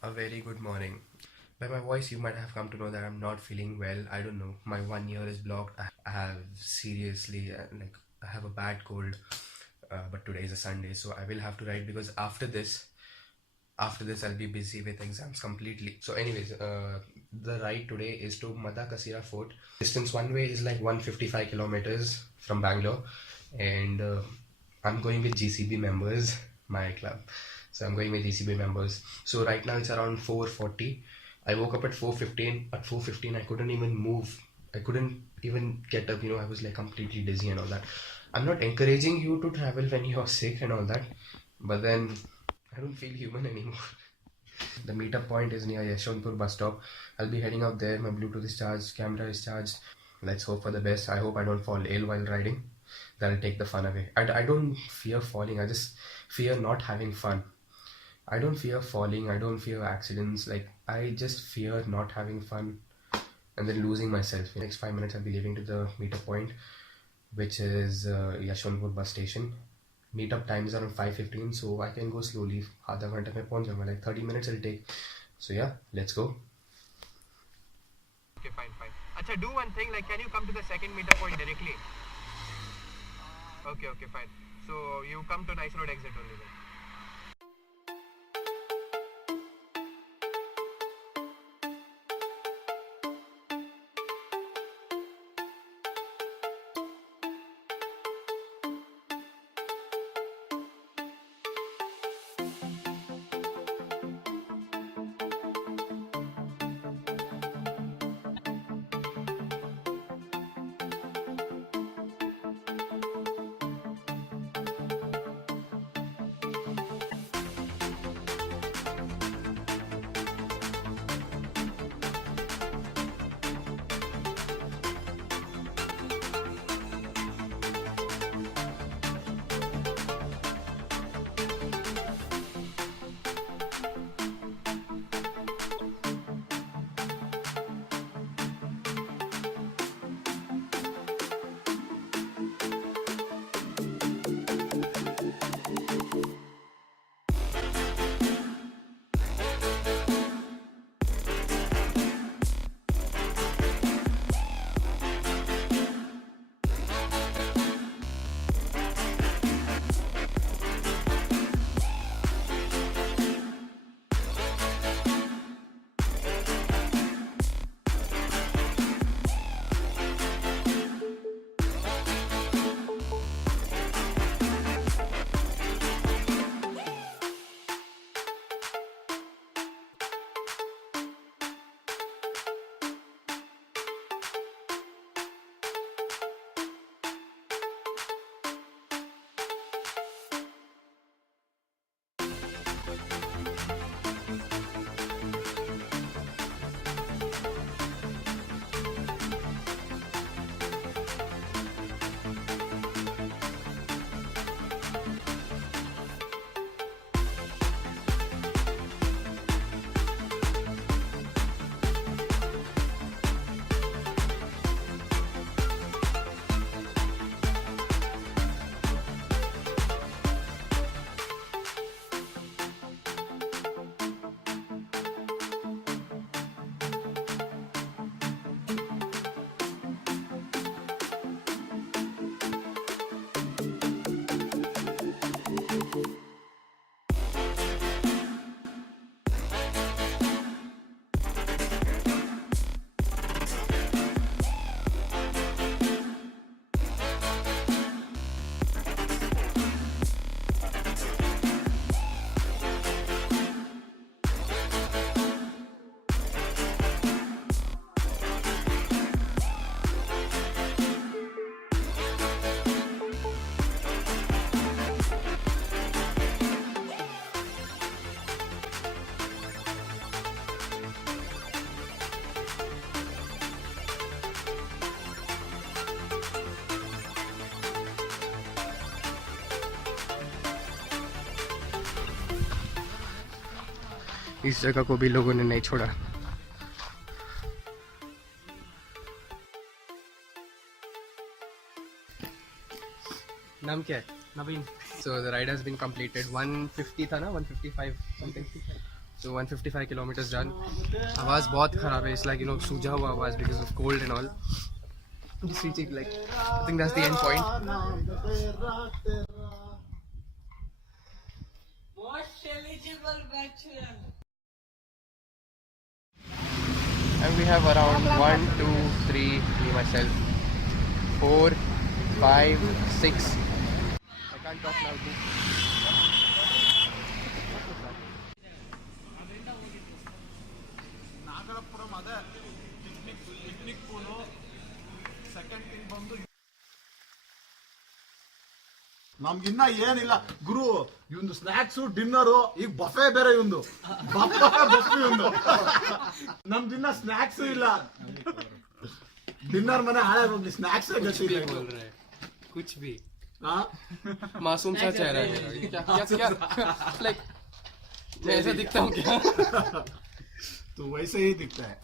A very good morning. By my voice, you might have come to know that I'm not feeling well. I don't know. My 1 year is blocked. I have seriously, I have a bad cold. But today is a Sunday, so I will have to write because after this, I'll be busy with exams completely. So, anyways, the ride today is to Madakasira Fort. Distance one way is like 155 kilometers from Bangalore, and I'm going with GCB members, my club. So I'm going with GCB members. So right now it's around 4:40. I woke up at 4:15. At 4:15, I couldn't even move. I couldn't even get up. I was like completely dizzy and all that. I'm not encouraging you to travel when you're sick and all that, but then I don't feel human anymore. The meetup point is near Yeshwanthpur bus stop. I'll be heading out there. My Bluetooth is charged, camera is charged. Let's hope for the best. I hope I don't fall ill while riding. That'll take the fun away. I don't fear falling. I just fear not having fun. I don't fear falling. I don't fear accidents. Like, I just fear not having fun and then losing myself. In the next 5 minutes, I'll be leaving to the meetup point, which is Yashwanthpur bus station. Meetup time is around 5:15, so I can go slowly. आधा घंटे में पहुंच जाऊंगा. Like 30 minutes it'll take. So yeah, let's go. Okay, fine, fine. Acha, do one thing, like, can you come to the second meetup point directly? Okay, okay, fine. So you come to Nice Road exit only then. इस जगह को भी लोगों ने नहीं छोड़ा. नाम क्या है? Naveen. So the ride has been completed. 150 था ना? 155 something. So 155 kilometers done. आवाज़ बहुत खराब है. It's like, you know, सूजा हुआ आवाज़ because of cold and all. Just reaching, like, I think that's the end point. And we have around 1, 2, 3, me myself, 4, 5, 6. I can't talk loudly. ನಾಗರಪುರಂ ಅದೇ picnic ಪೂಲು second thing ಬಂದು ನಮ್ಗಿನ್ನ ಏನಿಲ್ಲ ಗುರು ಇವಂದು snacks dinner ಈಗ buffet ಬೇರೆ ಇವಂದು ಬಫೆ ಇವಂದು ನಮ್ದಿನ್ನ snacks ಇಲ್ಲ dinner ಮನೆ ಹಾಳೆ ಹೋಗ್ಲಿ ಸ್ನಾಕ್ಸ್ कुछ भी हाँ मासूम सा चेहरा है मेरा. क्या लाइक मैं ऐसा दिखता हूँ क्या? तो वैसे ही दिखता है.